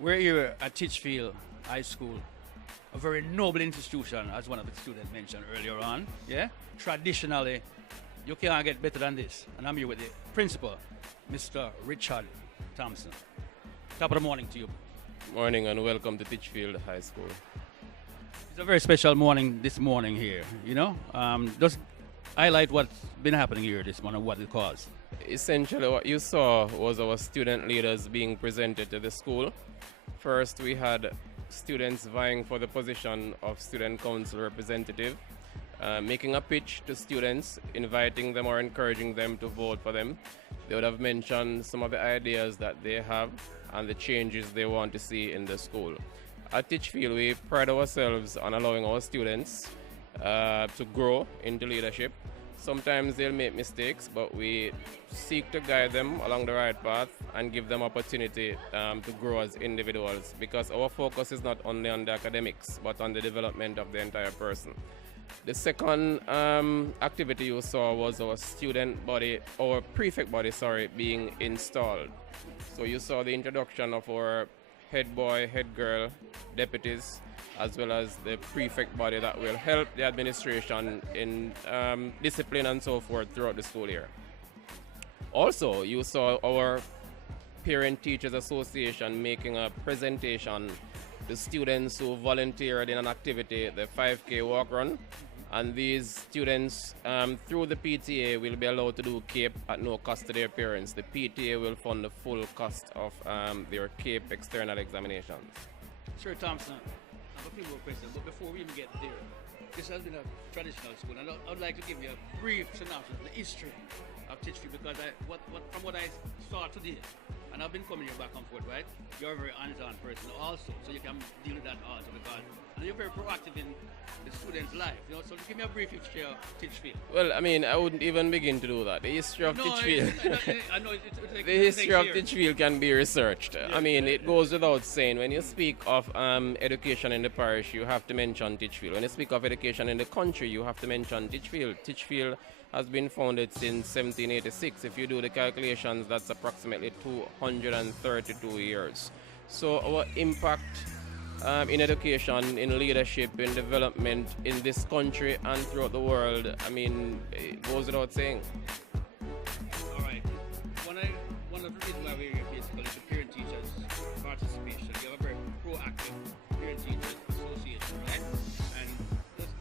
We're here at Titchfield High School, a very noble institution, as one of the students mentioned earlier on. Yeah, traditionally, you can't get better than this. And I'm here with the principal, Mr. Richard Thompson. Top of the morning to you. Morning and welcome to Titchfield High School. It's a very special morning this morning here. Just highlight what's been happening here this morning, what it caused. Essentially, what you saw was our student leaders being presented to the school. First, we had students vying for the position of student council representative, making a pitch to students, inviting them or encouraging them to vote for them. They would have mentioned some of the ideas that they have and the changes they want to see in the school. At Titchfield, we pride ourselves on allowing our students to grow into leadership. Sometimes they'll make mistakes, but we seek to guide them along the right path and give them opportunity to grow as individuals, because our focus is not only on the academics, but on the development of the entire person. The second activity you saw was our prefect body, being installed. So you saw the introduction of our head boy, head girl, deputies, as well as the prefect body that will help the administration in discipline and so forth throughout the school year. Also, you saw our Parent Teachers Association making a presentation to students who volunteered in an activity, the 5K walk run. And these students, through the PTA, will be allowed to do CAPE at no cost to their parents. The PTA will fund the full cost of their CAPE external examinations. Sir Thompson, I have a few more questions, but before we even get there, this has been a traditional school, and I'd like to give you a brief synopsis of the history of Titchfield, because from what I saw today, and I've been coming here back and forth, right? You're a very hands-on person also, so you can deal with that also, because and you're very proactive in the student's life, so give me a brief history of Titchfield. Well, I wouldn't even begin to do that. The history of Titchfield. I know it's like the history of Titchfield can be researched. Yeah. It goes without saying, when you speak of education in the parish, you have to mention Titchfield. When you speak of education in the country, you have to mention Titchfield. Titchfield has been founded since 1786. If you do the calculations, that's approximately 232 years. So our impact in education, in leadership, in development in this country and throughout the world, it goes without saying. All right. One of the reasons why we're here basically is the parent teachers participation. You have a very proactive parent teachers association, right? And just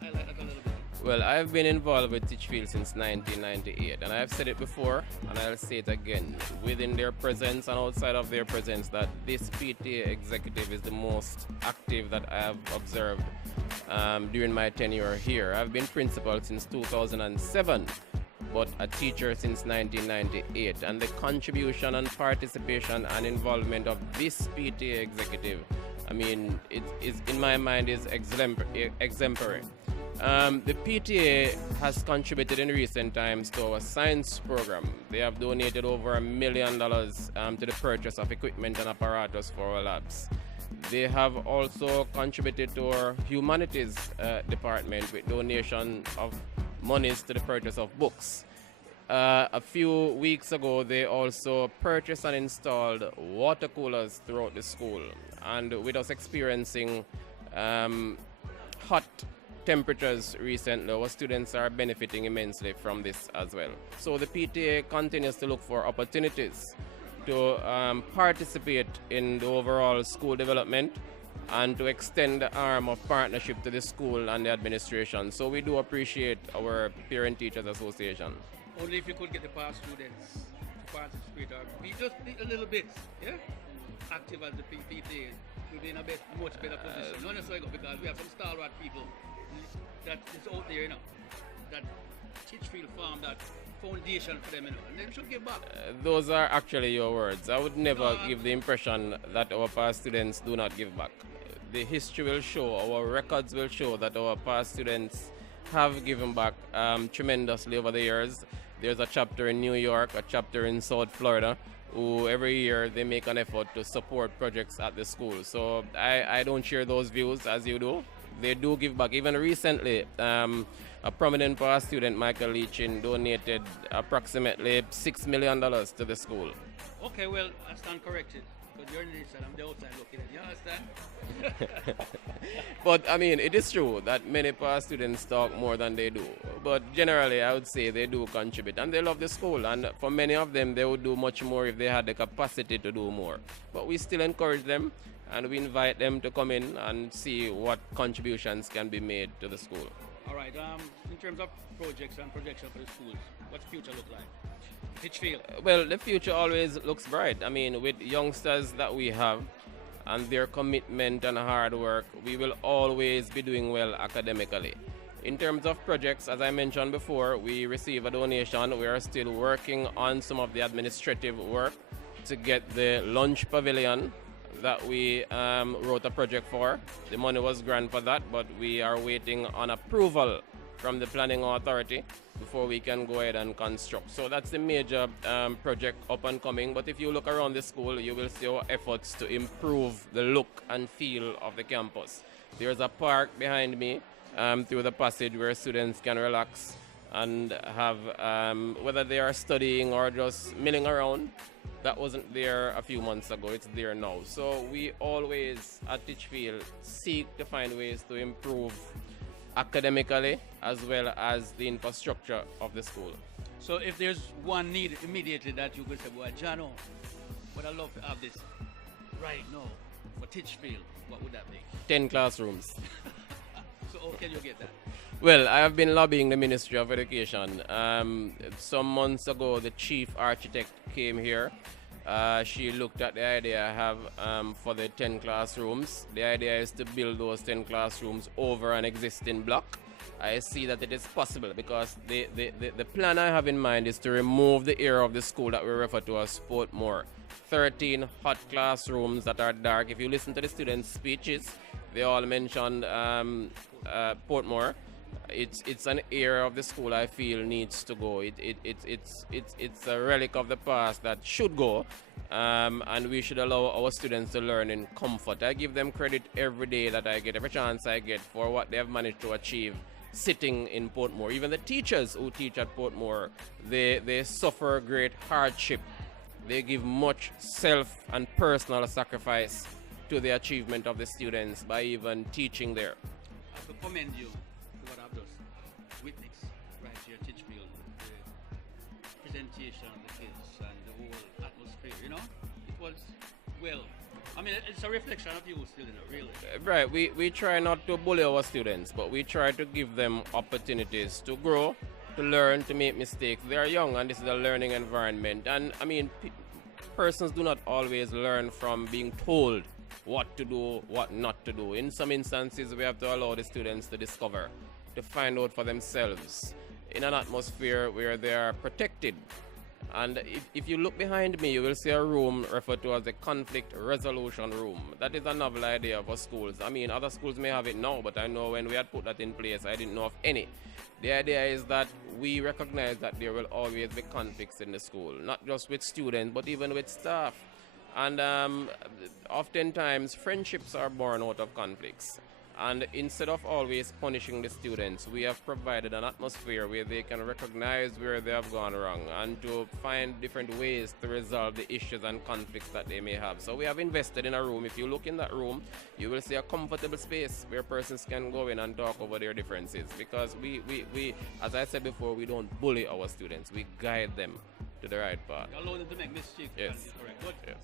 highlight that a little bit. Well, I've been involved with Titchfield since 1998, and I've said it before, and I'll say it again, within their presence and outside of their presence, that this PTA executive is the most active that I have observed during my tenure here. I've been principal since 2007, but a teacher since 1998, and the contribution and participation and involvement of this PTA executive, it is, in my mind, is exemplary. The PTA has contributed in recent times to our science program. They have donated over $1 million to the purchase of equipment and apparatus for our labs. They have also contributed to our humanities department with donation of monies to the purchase of books. A few weeks ago, they also purchased and installed water coolers throughout the school. And with us experiencing hot temperatures recently, our students are benefiting immensely from this as well. So the PTA continues to look for opportunities to participate in the overall school development and to extend the arm of partnership to the school and the administration. So we do appreciate our Parent Teachers Association. Only if you could get the past students to participate or be just a little bit, active as the PTA, you'll be in a much better position. Not necessarily because we have some stalwart people that is out there, that Titchfield farm, that foundation for them, and they should give back. Those are actually your words. I would never give the impression that our past students do not give back. The history will show, our records will show that our past students have given back tremendously over the years. There's a chapter in New York, a chapter in South Florida, who every year they make an effort to support projects at the school. So I don't share those views as you do. They do give back. Even recently, a prominent past student, Michael Leachin, donated approximately $6 million to the school. Okay, well, I stand corrected. Because you're in the inside, I'm the outside looking at it. You understand? But I mean, it is true that many past students talk more than they do. But generally, I would say they do contribute and they love the school. And for many of them, they would do much more if they had the capacity to do more. But we still encourage them and we invite them to come in and see what contributions can be made to the school. All right. In terms of projects and projection for the schools, what's the future look like? Titchfield. Well, the future always looks bright. I mean, with youngsters that we have and their commitment and hard work, we will always be doing well academically. In terms of projects, as I mentioned before, we receive a donation. We are still working on some of the administrative work to get the lunch pavilion that we wrote a project for. The money was granted for that, but we are waiting on approval from the planning authority before we can go ahead and construct. So that's the major project up and coming. But if you look around the school, you will see our efforts to improve the look and feel of the campus. There's a park behind me through the passage where students can relax and have, whether they are studying or just milling around. That wasn't there a few months ago, it's there now. So we always at Titchfield seek to find ways to improve academically as well as the infrastructure of the school. So if there's one need immediately that you could say, well, Jano, but I'd love to have this right now for Titchfield, what would that be? 10 classrooms. So how can you get that? Well, I have been lobbying the Ministry of Education. Some months ago, the chief architect came here. She looked at the idea I have for the 10 classrooms. The idea is to build those 10 classrooms over an existing block. I see that it is possible because the plan I have in mind is to remove the area of the school that we refer to as Portmore. 13 hot classrooms that are dark. If you listen to the students' speeches, they all mentioned Portmore. It's an area of the school I feel needs to go. It's a relic of the past that should go, and we should allow our students to learn in comfort. I give them credit every day that I get, every chance I get for what they have managed to achieve sitting in Portmore. Even the teachers who teach at Portmore, they suffer great hardship. They give much self and personal sacrifice to the achievement of the students by even teaching there. I have to commend you for what I've just witnessed right here at Titchfield, the presentation of the kids and the whole atmosphere, you know? It was, well, I mean, it's a reflection of you still, you know, really. Right, we try not to bully our students, but we try to give them opportunities to grow, to learn, to make mistakes. They are young and this is a learning environment. And I mean, persons do not always learn from being told what to do, what not to do. In some instances, we have to allow the students to discover, to find out for themselves in an atmosphere where they are protected. And if you look behind me, you will see a room referred to as the conflict resolution room. That is a novel idea for schools. I mean, other schools may have it now, but I know when we had put that in place, I didn't know of any. The idea is that we recognize that there will always be conflicts in the school, not just with students, but even with staff. And oftentimes, friendships are born out of conflicts. And instead of always punishing the students, we have provided an atmosphere where they can recognize where they have gone wrong and to find different ways to resolve the issues and conflicts that they may have. So we have invested in a room. If you look in that room, you will see a comfortable space where persons can go in and talk over their differences. Because we as I said before, we don't bully our students. We guide them to the right path. You allow them to make mistakes. Yes. Correct. But Yes.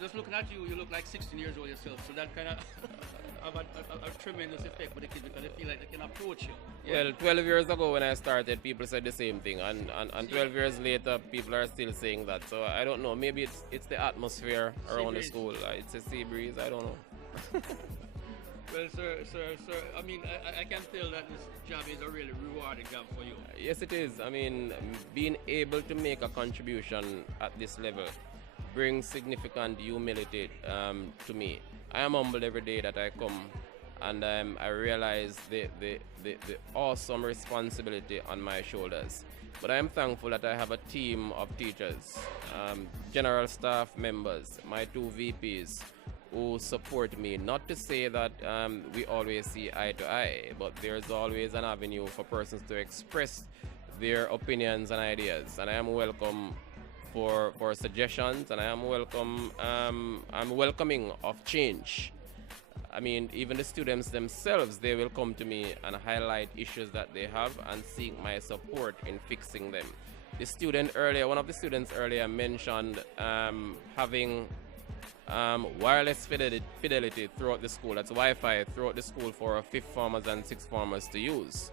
just looking at you, you look like 16 years old yourself. So that kind of have a tremendous effect for the kids because they feel like they can approach you. Yeah. Well, 12 years ago when I started, people said the same thing. And 12 years later, people are still saying that. So I don't know. Maybe it's the atmosphere around the school. It's a sea breeze. I don't know. Well, sir, I mean, I can tell that this job is a really rewarding job for you. Yes, it is. I mean, being able to make a contribution at this level brings significant humility to me. I am humbled every day that I come and I realize the awesome responsibility on my shoulders. But I am thankful that I have a team of teachers, general staff members, my 2 VPs who support me. Not to say that we always see eye to eye, but there's always an avenue for persons to express their opinions and ideas. And I am welcome for suggestions, and I am I'm welcoming of change. I mean, even the students themselves, they will come to me and highlight issues that they have and seek my support in fixing them. One of the students earlier mentioned having wireless fidelity throughout the school. That's Wi-Fi throughout the school for fifth formers and sixth formers to use.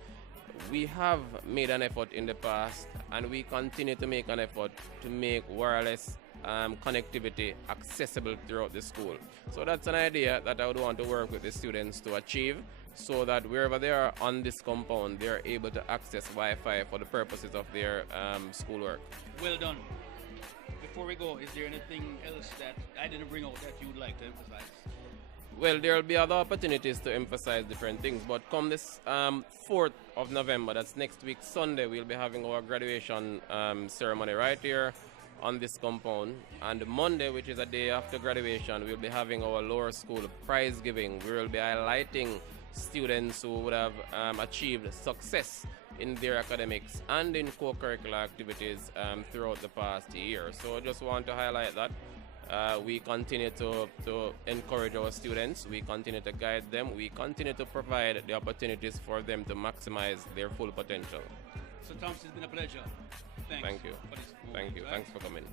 We have made an effort in the past, and we continue to make an effort to make wireless connectivity accessible throughout the school. So that's an idea that I would want to work with the students to achieve, so that wherever they are on this compound, they are able to access Wi-Fi for the purposes of their schoolwork. Well done. Before we go, is there anything else that I didn't bring out that you would like to emphasize? Well, there will be other opportunities to emphasize different things, but come this 4th of November, that's next week Sunday, we'll be having our graduation ceremony right here on this compound. And Monday, which is a day after graduation, we'll be having our lower school prize giving. We will be highlighting students who would have achieved success in their academics and in co-curricular activities throughout the past year. So I just want to highlight that. We continue to encourage our students, we continue to guide them, we continue to provide the opportunities for them to maximize their full potential. So Thompson, it's been a pleasure. Thanks. Thank you. For this moment, Thank you. right? Thanks for coming.